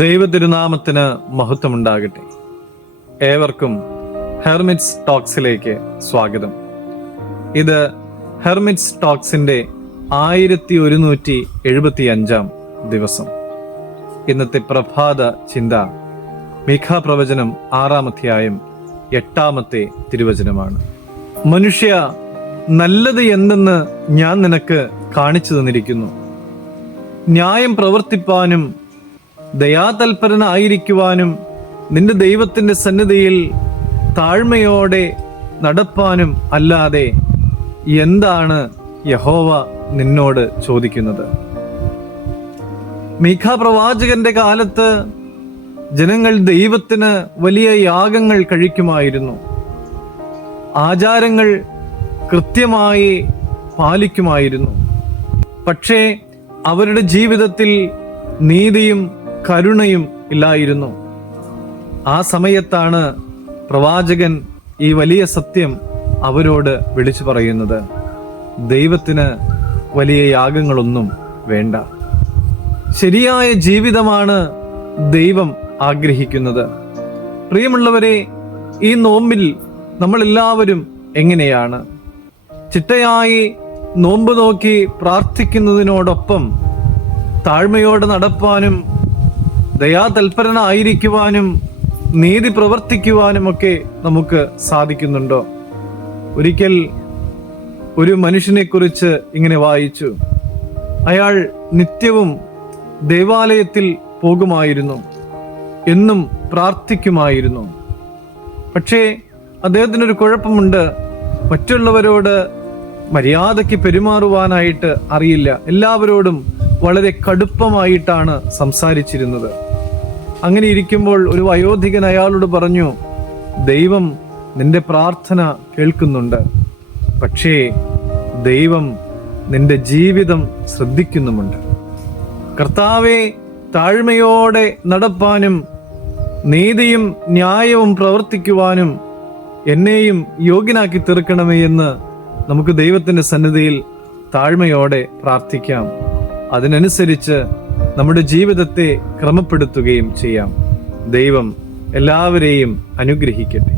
ദൈവതിരുനാമത്തിന് മഹത്വമുണ്ടാകട്ടെ. ഏവർക്കും ഹെർമിറ്റ്സ് ടോക്സിലേക്ക് സ്വാഗതം. ഇത് ഹെർമിറ്റ്സ് ടോക്സിന്റെ 1175 ദിവസം. ഇന്നത്തെ പ്രഭാത ചിന്ത മീഖാ പ്രവചനം 6-ാം അധ്യായം 8-ാമത്തെ തിരുവചനമാണ്. മനുഷ്യ, നല്ലത് എന്തെന്ന് ഞാൻ നിനക്ക് കാണിച്ചു തന്നിരിക്കുന്നു. ന്യായം പ്രവർത്തിപ്പാനും ദയാതൽപരനായിരിക്കുവാനും നിന്റെ ദൈവത്തിന്റെ സന്നിധിയിൽ താഴ്മയോടെ നടപ്പാനും അല്ലാതെ എന്താണ് യഹോവ നിന്നോട് ചോദിക്കുന്നത്? മീഖാ പ്രവാചകന്റെ കാലത്ത് ജനങ്ങൾ ദൈവത്തിന് വലിയ യാഗങ്ങൾ കഴിക്കുമായിരുന്നു. ആചാരങ്ങൾ കൃത്യമായി പാലിക്കുമായിരുന്നു. പക്ഷേ അവരുടെ ജീവിതത്തിൽ നീതിയും കരുണയും ഇല്ലായിരുന്നു. ആ സമയത്താണ് പ്രവാചകൻ ഈ വലിയ സത്യം അവരോട് വിളിച്ചു പറയുന്നത്. ദൈവത്തിന് വലിയ യാഗങ്ങളൊന്നും വേണ്ട. ശരിയായ ജീവിതമാണ് ദൈവം ആഗ്രഹിക്കുന്നത്. പ്രിയമുള്ളവരെ, ഈ നോമ്പിൽ നമ്മൾ എല്ലാവരും എങ്ങനെയാണ്? ചിട്ടയായി നോമ്പ് നോക്കി പ്രാർത്ഥിക്കുന്നതിനോടൊപ്പം താഴ്മയോടെ നടപ്പാനും ദയാതൽപരനായിരിക്കുവാനും നീതി പ്രവർത്തിക്കുവാനുമൊക്കെ നമുക്ക് സാധിക്കുന്നുണ്ടോ? ഒരിക്കൽ ഒരു മനുഷ്യനെ കുറിച്ച് ഇങ്ങനെ വായിച്ചു. അയാൾ നിത്യവും ദേവാലയത്തിൽ പോകുമായിരുന്നു, എന്നും പ്രാർത്ഥിക്കുമായിരുന്നു. പക്ഷേ അദ്ദേഹത്തിനൊരു കുഴപ്പമുണ്ട്. മറ്റുള്ളവരോട് മര്യാദയ്ക്ക് പെരുമാറുവാനായിട്ട് അറിയില്ല. എല്ലാവരോടും വളരെ കടുപ്പമായിട്ടാണ് സംസാരിച്ചിരുന്നത്. അങ്ങനെ ഇരിക്കുമ്പോൾ ഒരു വയോധികൻ അയാളോട് പറഞ്ഞു, ദൈവം നിന്റെ പ്രാർത്ഥന കേൾക്കുന്നുണ്ട്, പക്ഷേ ദൈവം നിന്റെ ജീവിതം ശ്രദ്ധിക്കുന്നുമുണ്ട്. കർത്താവെ, താഴ്മയോടെ നടപ്പാനും നീതിയും ന്യായവും പ്രവർത്തിക്കുവാനും എന്നെയും യോഗ്യനാക്കി തീർക്കണമേ എന്ന് നമുക്ക് ദൈവത്തിന്റെ സന്നിധിയിൽ താഴ്മയോടെ പ്രാർത്ഥിക്കാം. അതിനനുസരിച്ച് നമ്മുടെ ജീവിതത്തെ ക്രമപ്പെടുത്തുകയും ചെയ്യാം. ദൈവം എല്ലാവരെയും അനുഗ്രഹിക്കട്ടെ.